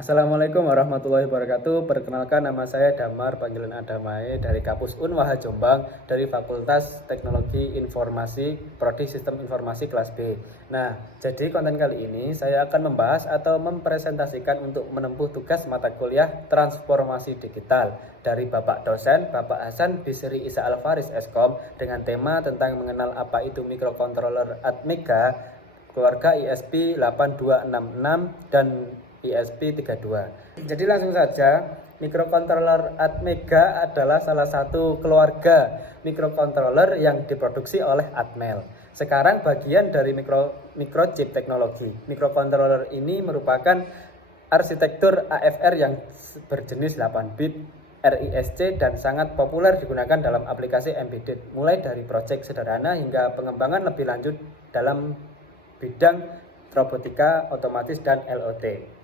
Assalamualaikum warahmatullahi wabarakatuh. Perkenalkan, nama saya Damar, panggilan Adamai, dari Kampus Unwaha Jombang, dari Fakultas Teknologi Informasi Prodi Sistem Informasi kelas B. Nah, jadi konten kali ini saya akan membahas atau mempresentasikan untuk menempuh tugas mata kuliah Transformasi Digital dari Bapak dosen Bapak Hasan Bisri Isa Alfaris Eskom, dengan tema tentang mengenal apa itu microcontroller Atmega, keluarga ISP 8266 dan ISP 32. Jadi langsung saja, microcontroller Atmega adalah salah satu keluarga microcontroller yang diproduksi oleh Atmel. Sekarang bagian dari microchip teknologi. Microcontroller ini merupakan arsitektur AFR yang berjenis 8 bit RISC dan sangat populer digunakan dalam aplikasi embedded, mulai dari proyek sederhana hingga pengembangan lebih lanjut dalam bidang robotika otomatis dan LOT.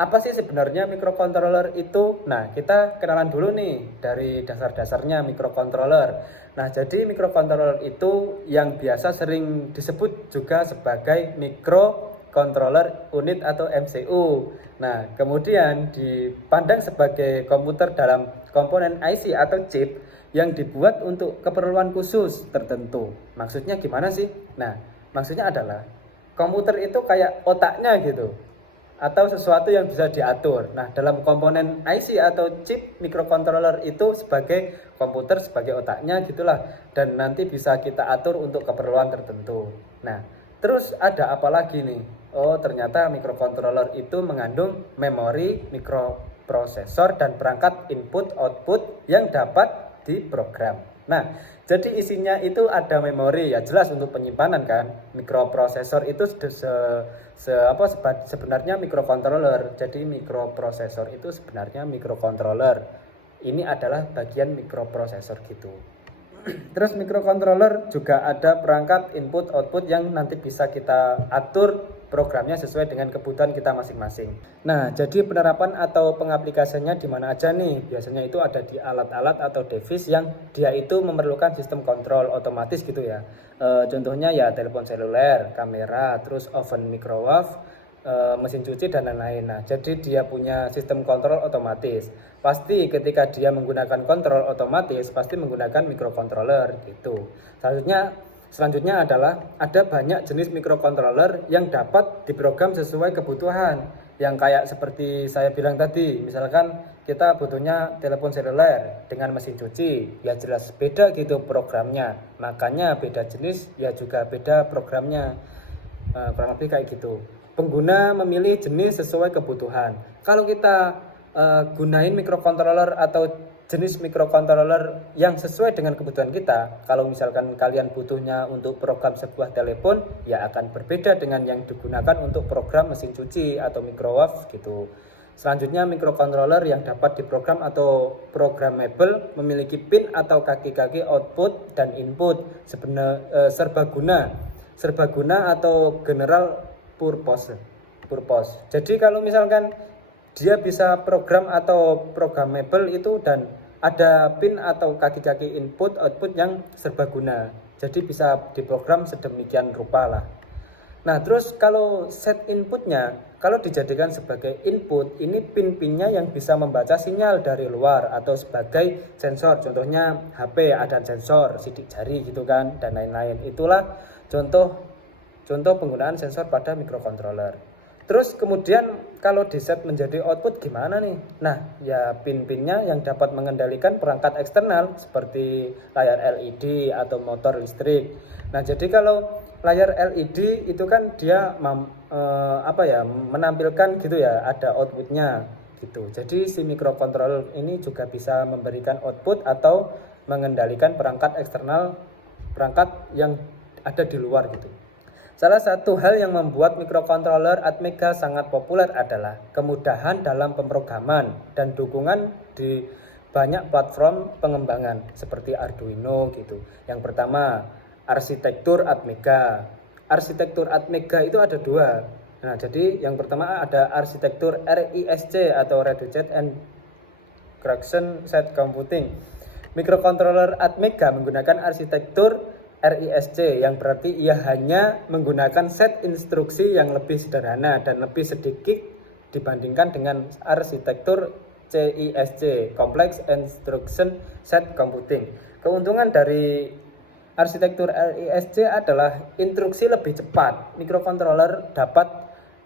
Apa sih sebenarnya microcontroller itu? Nah, kita kenalan dulu nih dari dasar-dasarnya microcontroller. Nah, jadi microcontroller itu yang biasa sering disebut juga sebagai microcontroller unit atau MCU. Nah, kemudian dipandang sebagai komputer dalam komponen IC atau chip yang dibuat untuk keperluan khusus tertentu. Maksudnya gimana sih? Nah, maksudnya adalah komputer itu kayak otaknya gitu, atau sesuatu yang bisa diatur. Nah, dalam komponen IC atau chip, microcontroller itu sebagai komputer, sebagai otaknya gitulah, dan nanti bisa kita atur untuk keperluan tertentu. Nah, terus ada apa lagi nih? Oh, ternyata microcontroller itu mengandung memori, mikroprosesor, dan perangkat input output yang dapat diprogram. Nah, jadi isinya itu ada memori, ya jelas untuk penyimpanan kan. Mikroprosesor itu sebenarnya microcontroller. Jadi mikroprosesor itu sebenarnya microcontroller. Ini adalah bagian mikroprosesor gitu. Terus microcontroller juga ada perangkat input output yang nanti bisa kita atur programnya sesuai dengan kebutuhan kita masing-masing. Nah, jadi penerapan atau pengaplikasiannya di mana aja nih? Biasanya itu ada di alat-alat atau device yang dia itu memerlukan sistem kontrol otomatis gitu ya. Contohnya ya telepon seluler, kamera, terus oven microwave, mesin cuci dan lain-lain. Nah, jadi dia punya sistem kontrol otomatis. Pasti ketika dia menggunakan kontrol otomatis pasti menggunakan microcontroller gitu. Selanjutnya adalah ada banyak jenis microcontroller yang dapat diprogram sesuai kebutuhan. Yang kayak seperti saya bilang tadi, misalkan kita butuhnya telepon seluler dengan mesin cuci, ya jelas beda gitu programnya. Makanya beda jenis ya juga beda programnya. Kurang lebih kayak gitu. Pengguna memilih jenis sesuai kebutuhan. Kalau kita gunain microcontroller atau jenis microcontroller yang sesuai dengan kebutuhan kita, kalau misalkan kalian butuhnya untuk program sebuah telepon, ya akan berbeda dengan yang digunakan untuk program mesin cuci atau microwave gitu. Selanjutnya microcontroller yang dapat diprogram atau programmable memiliki pin atau kaki-kaki output dan input serbaguna atau general purpose. Jadi kalau misalkan dia bisa program atau programmable itu dan ada pin atau kaki-kaki input output yang serbaguna. Jadi bisa diprogram sedemikian rupa lah. Nah, terus kalau set inputnya, kalau dijadikan sebagai input, ini pin-pinnya yang bisa membaca sinyal dari luar atau sebagai sensor. Contohnya HP ada sensor sidik jari gitu kan, dan lain-lain. Itulah contoh penggunaan sensor pada microcontroller. Terus kemudian kalau di set menjadi output gimana nih? Nah, ya pin-pinnya yang dapat mengendalikan perangkat eksternal seperti layar LED atau motor listrik. Nah, jadi kalau layar LED itu kan dia menampilkan gitu ya, ada outputnya gitu. Jadi si microcontroller ini juga bisa memberikan output atau mengendalikan perangkat eksternal, perangkat yang ada di luar gitu. Salah satu hal yang membuat microcontroller Atmega sangat populer adalah kemudahan dalam pemrograman dan dukungan di banyak platform pengembangan seperti Arduino gitu. Yang pertama, arsitektur Atmega. Arsitektur Atmega itu ada dua. Nah, jadi yang pertama ada arsitektur RISC atau Reduced Instruction Set Computing. Microcontroller Atmega menggunakan arsitektur RISC yang berarti ia hanya menggunakan set instruksi yang lebih sederhana dan lebih sedikit dibandingkan dengan arsitektur CISC, Complex Instruction Set Computing. Keuntungan dari arsitektur CISC adalah instruksi lebih cepat. Mikrokontroler dapat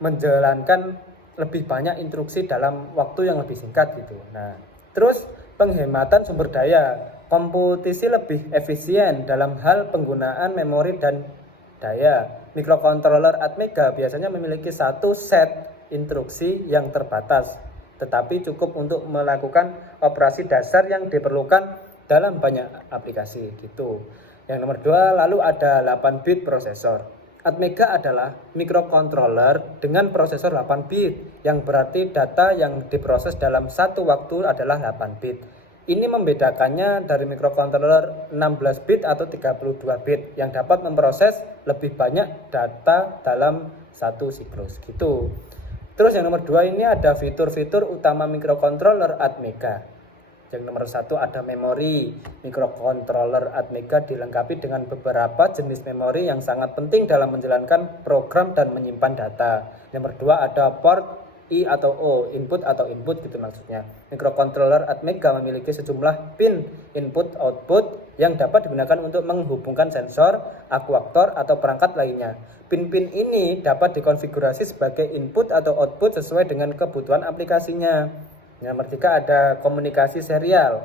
menjalankan lebih banyak instruksi dalam waktu yang lebih singkat gitu. Nah, terus penghematan sumber daya, komputasi lebih efisien dalam hal penggunaan memori dan daya. Mikrokontroler Atmega biasanya memiliki satu set instruksi yang terbatas, tetapi cukup untuk melakukan operasi dasar yang diperlukan dalam banyak aplikasi gitu. Yang nomor 2, lalu ada 8 bit prosesor. Atmega adalah mikrokontroler dengan prosesor 8 bit, yang berarti data yang diproses dalam satu waktu adalah 8 bit. Ini membedakannya dari mikrokontroler 16 bit atau 32 bit yang dapat memproses lebih banyak data dalam satu siklus gitu. Terus yang nomor 2 ini ada fitur-fitur utama mikrokontroler Atmega. Yang nomor 1 ada memori. Mikrokontroler Atmega dilengkapi dengan beberapa jenis memori yang sangat penting dalam menjalankan program dan menyimpan data. Nomor 2 ada port I atau O, input atau input gitu maksudnya. Mikrokontroler Atmega memiliki sejumlah pin input-output yang dapat digunakan untuk menghubungkan sensor, aktuator, atau perangkat lainnya. Pin-pin ini dapat dikonfigurasi sebagai input atau output sesuai dengan kebutuhan aplikasinya. Nomor 3 ada komunikasi serial.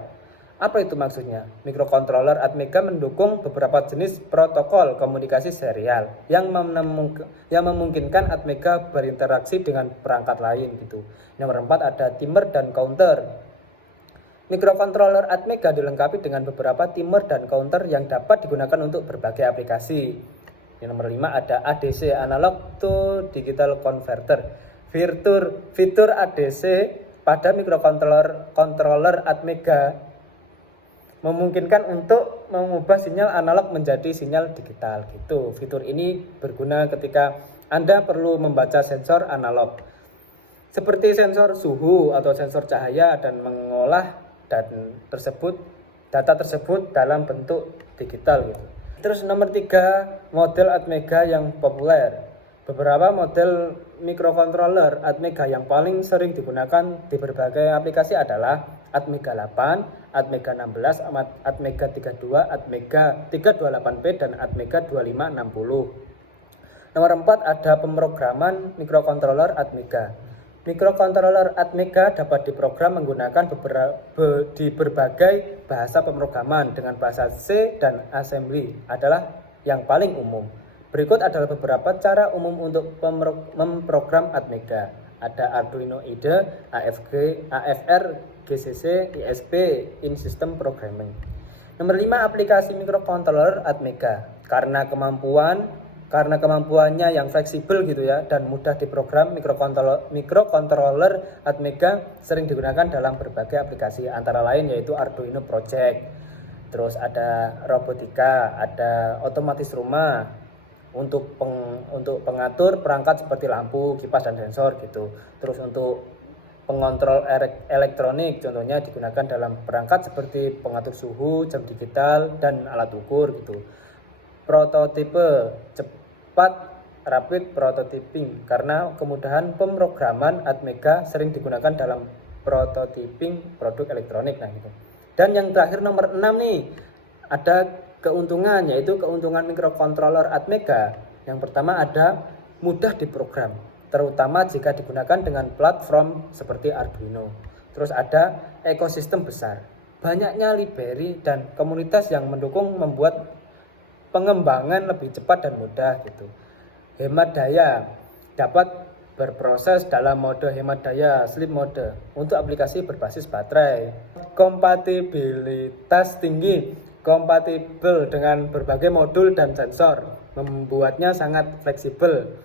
Apa itu maksudnya? Mikrokontroler Atmega mendukung beberapa jenis protokol komunikasi serial yang memungkinkan Atmega berinteraksi dengan perangkat lain gitu. Nomor 4 ada timer dan counter. Mikrokontroler Atmega dilengkapi dengan beberapa timer dan counter yang dapat digunakan untuk berbagai aplikasi. Yang nomor 5 ada ADC, Analog to Digital Converter. Fitur ADC pada mikrokontroler Atmega memungkinkan untuk mengubah sinyal analog menjadi sinyal digital gitu. Fitur ini berguna ketika Anda perlu membaca sensor analog seperti sensor suhu atau sensor cahaya dan mengolah data tersebut dalam bentuk digital gitu. Terus nomor 3, model Atmega yang populer. Beberapa model mikrokontroler Atmega yang paling sering digunakan di berbagai aplikasi adalah Atmega 8, Atmega 16, Atmega 32, Atmega 328P, dan Atmega 2560. Nomor 4 ada pemrograman mikrokontroler Atmega. Mikrokontroler Atmega dapat diprogram menggunakan di berbagai bahasa pemrograman dengan bahasa C dan assembly adalah yang paling umum. Berikut adalah beberapa cara umum untuk memprogram Atmega. Ada Arduino IDE, AFR, GCC, ISP, In System Programming. Nomor 5, aplikasi mikrokontroler Atmega. Karena kemampuannya yang fleksibel gitu ya dan mudah diprogram, mikrokontroler Atmega sering digunakan dalam berbagai aplikasi, antara lain yaitu Arduino Project. Terus ada robotika, ada otomatis rumah, untuk pengatur perangkat seperti lampu, kipas, dan sensor gitu. Terus untuk pengontrol elektronik contohnya digunakan dalam perangkat seperti pengatur suhu, jam digital, dan alat ukur gitu. Prototipe cepat, rapid prototyping, karena kemudahan pemrograman Atmega sering digunakan dalam prototyping produk elektronik gitu. Dan yang terakhir nomor 6 nih, ada keuntungan, yaitu keuntungan mikrokontroler Atmega. Yang pertama ada mudah diprogram, terutama jika digunakan dengan platform seperti Arduino. Terus ada ekosistem besar, banyaknya library dan komunitas yang mendukung membuat pengembangan lebih cepat dan mudah gitu. Hemat daya, dapat berproses dalam mode hemat daya sleep mode untuk aplikasi berbasis baterai. Kompatibilitas tinggi, kompatibel dengan berbagai modul dan sensor, membuatnya sangat fleksibel.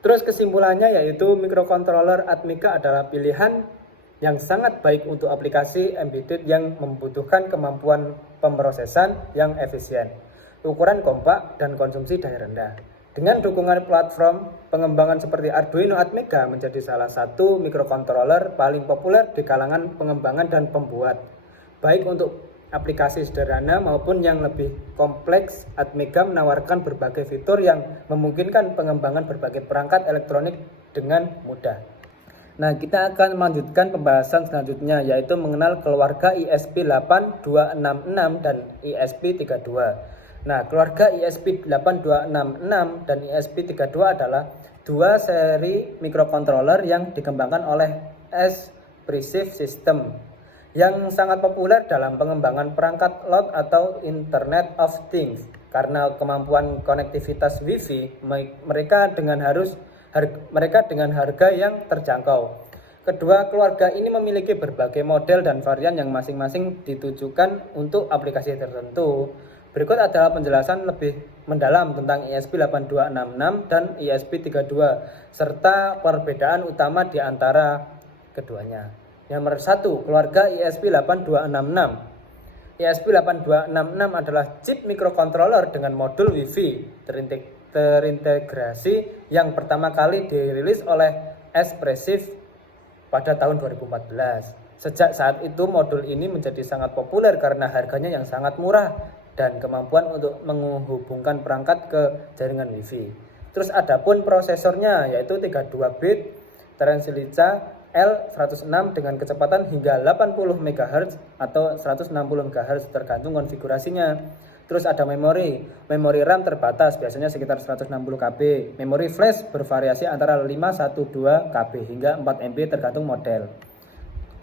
Terus kesimpulannya yaitu mikrokontroler Atmega adalah pilihan yang sangat baik untuk aplikasi embedded yang membutuhkan kemampuan pemrosesan yang efisien, ukuran kompak, dan konsumsi daya rendah. Dengan dukungan platform, pengembangan seperti Arduino, Atmega menjadi salah satu mikrokontroler paling populer di kalangan pengembangan dan pembuat. Baik untuk aplikasi sederhana maupun yang lebih kompleks, Atmega menawarkan berbagai fitur yang memungkinkan pengembangan berbagai perangkat elektronik dengan mudah. Nah, kita akan melanjutkan pembahasan selanjutnya, yaitu mengenal keluarga ISP8266 dan ISP32. Nah, keluarga ISP8266 dan ISP32 adalah dua seri microcontroller yang dikembangkan oleh Espressif System yang sangat populer dalam pengembangan perangkat cloud atau Internet of Things. Karena kemampuan konektivitas Wi-Fi, mereka dengan harga yang terjangkau. Kedua keluarga ini memiliki berbagai model dan varian yang masing-masing ditujukan untuk aplikasi tertentu. Berikut adalah penjelasan lebih mendalam tentang ISP8266 dan ISP32 serta perbedaan utama di antara keduanya. Nomor 1, keluarga ISP8266. ISP8266 adalah chip microcontroller dengan modul Wi-Fi terintegrasi yang pertama kali dirilis oleh Espressif pada tahun 2014. Sejak saat itu modul ini menjadi sangat populer karena harganya yang sangat murah dan kemampuan untuk menghubungkan perangkat ke jaringan Wi-Fi. Terus adapun prosesornya yaitu 32 bit Tensilica L106 dengan kecepatan hingga 80 MHz atau 160 MHz tergantung konfigurasinya. Terus ada memori RAM terbatas biasanya sekitar 160 KB. Memori flash bervariasi antara 512 KB hingga 4 MB tergantung model.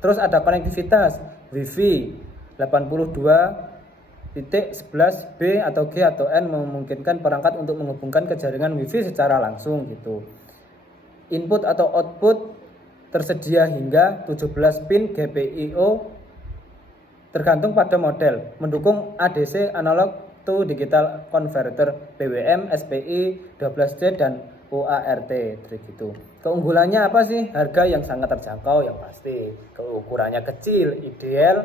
Terus ada konektivitas Wi-Fi 82.11b atau G atau N memungkinkan perangkat untuk menghubungkan ke jaringan Wi-Fi secara langsung gitu. Input atau output tersedia hingga 17 pin GPIO tergantung pada model. Mendukung ADC analog to digital converter PWM, SPI, 12D dan UART gitu. Keunggulannya apa sih? Harga yang sangat terjangkau yang pasti. Ukurannya kecil, ideal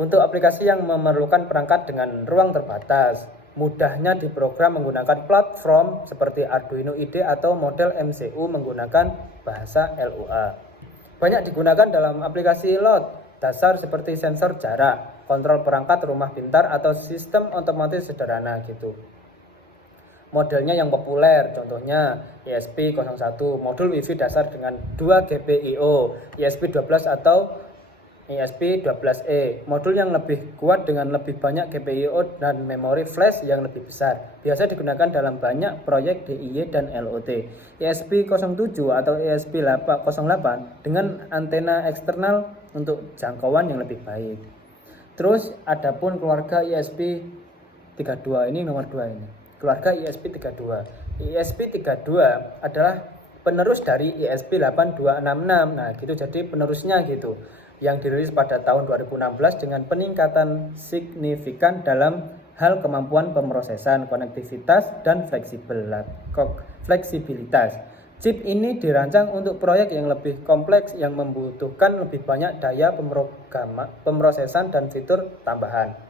untuk aplikasi yang memerlukan perangkat dengan ruang terbatas. Mudahnya diprogram menggunakan platform seperti Arduino IDE atau model MCU menggunakan bahasa LUA. Banyak digunakan dalam aplikasi load dasar seperti sensor jarak, kontrol perangkat rumah pintar atau sistem otomatis sederhana gitu. Modelnya yang populer contohnya ESP01, modul Wi-Fi dasar dengan 2 GPIO, ESP12 atau ESP12E, modul yang lebih kuat dengan lebih banyak GPIO dan memori flash yang lebih besar. Biasa digunakan dalam banyak proyek DIY dan LOT. ESP07 atau ESP08 dengan antena eksternal untuk jangkauan yang lebih baik. Terus adapun keluarga ESP32 ini nomor 2 ini. Keluarga ESP32. ESP32 adalah penerus dari ESP8266. Nah, gitu jadi penerusnya gitu. Yang dirilis pada tahun 2016 dengan peningkatan signifikan dalam hal kemampuan pemrosesan, konektivitas, dan fleksibilitas. Chip ini dirancang untuk proyek yang lebih kompleks yang membutuhkan lebih banyak daya pemrosesan dan fitur tambahan.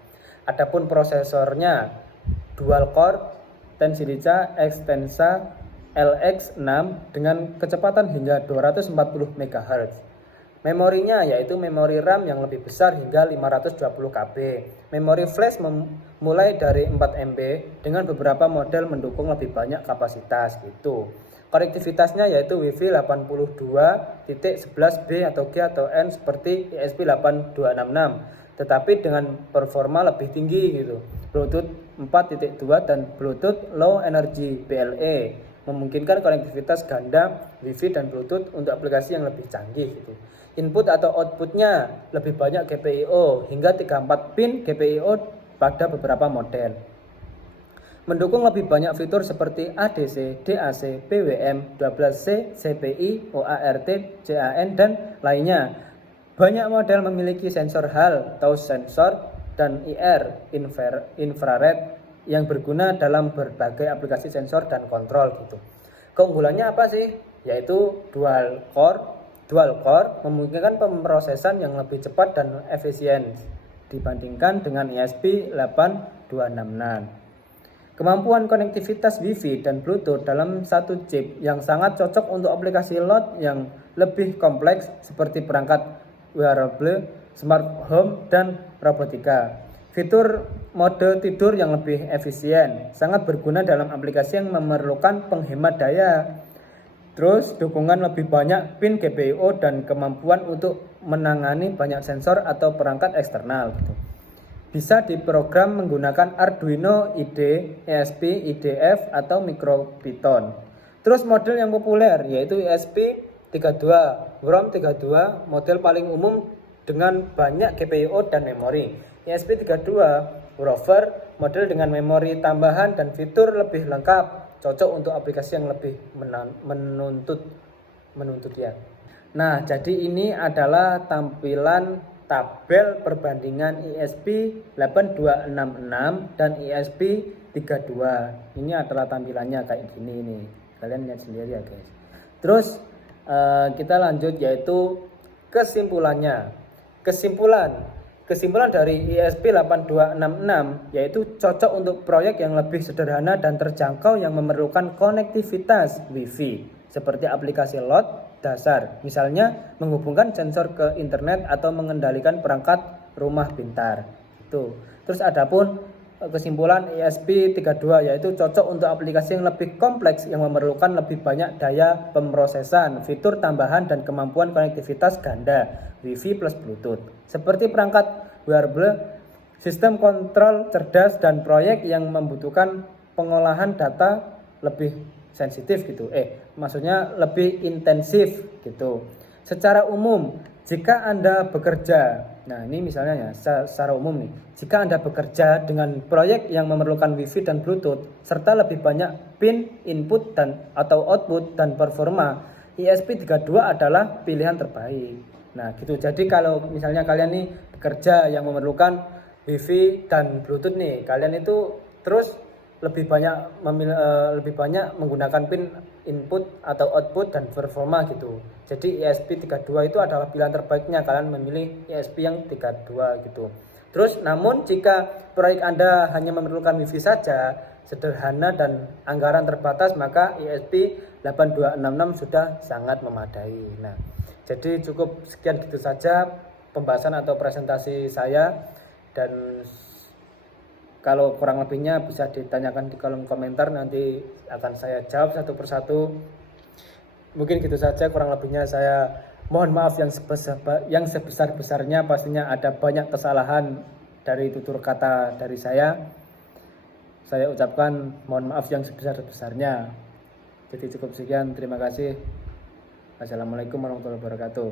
Adapun prosesornya dual core Tensilica Extensa LX6 dengan kecepatan hingga 240 MHz. Memorinya yaitu memori RAM yang lebih besar hingga 520 KB. Memori flash mulai dari 4 MB dengan beberapa model mendukung lebih banyak kapasitas gitu. Konektivitasnya yaitu Wi-Fi 82.11b atau G atau N seperti ESP8266, tetapi dengan performa lebih tinggi gitu. Bluetooth 4.2 dan Bluetooth Low Energy BLE memungkinkan konektivitas ganda Wi-Fi dan Bluetooth untuk aplikasi yang lebih canggih gitu. Input atau outputnya lebih banyak GPIO hingga 34 pin GPIO pada beberapa model. Mendukung lebih banyak fitur seperti ADC, DAC, PWM, 12C, CPI, OART, CAN, dan lainnya. Banyak model memiliki sensor HAL, touch sensor, dan IR, infrared, yang berguna dalam berbagai aplikasi sensor dan kontrol gitu. Keunggulannya apa sih? Yaitu dual core memungkinkan pemrosesan yang lebih cepat dan efisien dibandingkan dengan ESP8266. Kemampuan konektivitas Wi-Fi dan Bluetooth dalam satu chip yang sangat cocok untuk aplikasi load yang lebih kompleks seperti perangkat wearable, smart home, dan robotika. Fitur mode tidur yang lebih efisien sangat berguna dalam aplikasi yang memerlukan penghemat daya. Terus dukungan lebih banyak pin GPIO dan kemampuan untuk menangani banyak sensor atau perangkat eksternal gitu. Bisa diprogram menggunakan Arduino IDE, ESP, IDF atau MicroPython. Terus model yang populer yaitu ESP32, WROM32, model paling umum dengan banyak GPIO dan memori. ESP32 Rover, model dengan memori tambahan dan fitur lebih lengkap, cocok untuk aplikasi yang lebih menuntut ya. Nah, jadi ini adalah tampilan tabel perbandingan ESP8266 dan ESP32. Ini adalah tampilannya kayak gini nih. Kalian lihat sendiri ya, guys. Terus kita lanjut yaitu kesimpulannya. Kesimpulan dari ESP8266 yaitu cocok untuk proyek yang lebih sederhana dan terjangkau yang memerlukan konektivitas Wi-Fi seperti aplikasi LOT dasar, misalnya menghubungkan sensor ke internet atau mengendalikan perangkat rumah pintar. Itu. Terus adapun kesimpulan ESP32 yaitu cocok untuk aplikasi yang lebih kompleks yang memerlukan lebih banyak daya pemrosesan, fitur tambahan dan kemampuan konektivitas ganda Wi-Fi plus Bluetooth seperti perangkat wearable, sistem kontrol cerdas dan proyek yang membutuhkan pengolahan data lebih sensitif gitu. Maksudnya lebih intensif gitu. Secara umum, jika Anda bekerja, nah ini misalnya ya, secara umum nih, jika Anda bekerja dengan proyek yang memerlukan Wi-Fi dan Bluetooth serta lebih banyak pin input dan atau output dan performa, ESP32 adalah pilihan terbaik. Nah, gitu. Jadi kalau misalnya kalian nih bekerja yang memerlukan Wi-Fi dan Bluetooth nih, kalian itu terus lebih banyak menggunakan pin input atau output dan performa gitu. Jadi ESP32 itu adalah pilihan terbaiknya, kalian memilih ESP yang 32 gitu. Terus namun jika proyek Anda hanya memerlukan Wi-Fi saja, sederhana dan anggaran terbatas, maka ESP8266 sudah sangat memadai. Nah, jadi cukup sekian gitu saja pembahasan atau presentasi saya, dan kalau kurang lebihnya bisa ditanyakan di kolom komentar, nanti akan saya jawab satu persatu. Mungkin gitu saja, kurang lebihnya saya mohon maaf yang sebesar-besarnya. Pastinya ada banyak kesalahan dari tutur kata dari saya. Saya ucapkan mohon maaf yang sebesar-besarnya. Jadi cukup sekian, terima kasih. Assalamualaikum warahmatullahi wabarakatuh.